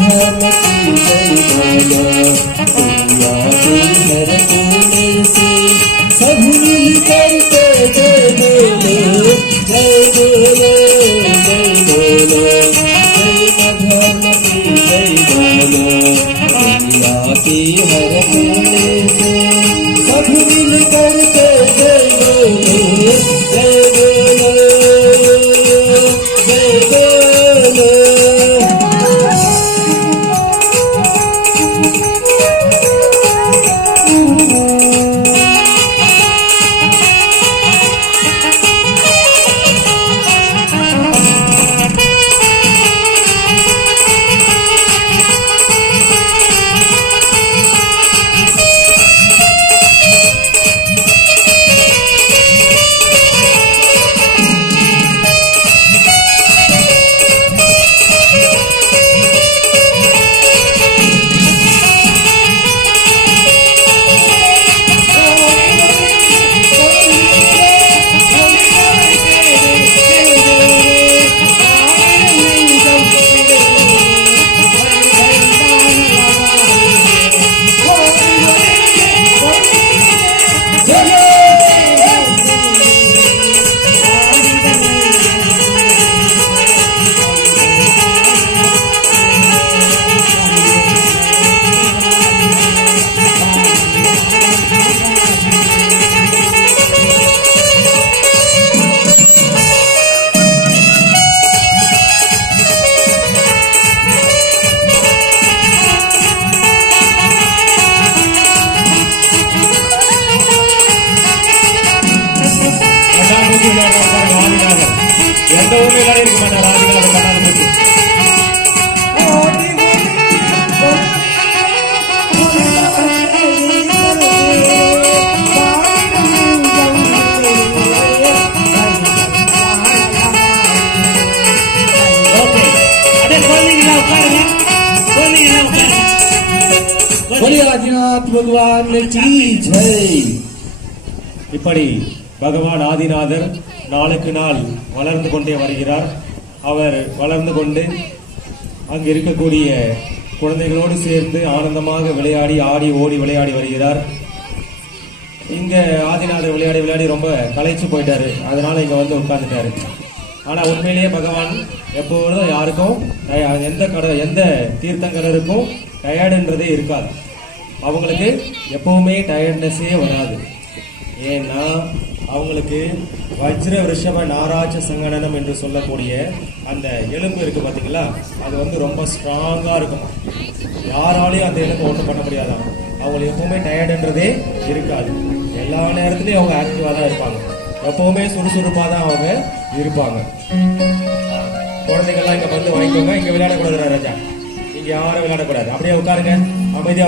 রাধা মতি জয় বল இப்படி பகவான் ஆதிநாதர் நாளுக்கு நாள் வளர்ந்து கொண்டே வருகிறார். அவர் வளர்ந்து கொண்டு அங்கு இருக்கக்கூடிய குழந்தைகளோடு சேர்த்து ஆனந்தமாக விளையாடி ஆடி ஓடி விளையாடி வருகிறார். இங்க ஆதிநாதர் விளையாடி விளையாடி ரொம்ப களைச்சு போயிட்டாரு. அதனால இங்க வந்து உட்கார்ந்துட்டாரு. ஆனால் உண்மையிலேயே பகவான் எப்பொழுதும் யாருக்கும் டய- எந்த கட எந்த தீர்த்தங்கரருக்கும் டயர்டுன்றதே இருக்காது. அவங்களுக்கு எப்பவுமே டயர்ட்னஸே வராது. ஏன்னா அவங்களுக்கு வஜ்ர ரிஷப நாராஜ சங்கடனம் என்று சொல்லக்கூடிய அந்த எலும்பு இருக்கு பார்த்தீங்களா அது வந்து ரொம்ப ஸ்ட்ராங்காக இருக்கும். யாராலையும் அந்த எலும்பு ஒன்றும் பண்ண முடியாதான் அவங்களுக்கு எப்பவுமே டயர்டுன்றதே இருக்காது. எல்லா நேரத்துலையும் அவங்க ஆக்டிவாக தான் இருப்பாங்க. எப்பவுமே சுறுசுறுப்பா தான் அவங்க இருப்பாங்க. குழந்தைங்கள்லாம் இங்க வந்து வாங்கிக்கோங்க. இங்க விளையாடக்கூடாது ராஜா. இங்க யாரும் விளையாடக்கூடாது. அப்படியே உட்காருங்க. அமைதியா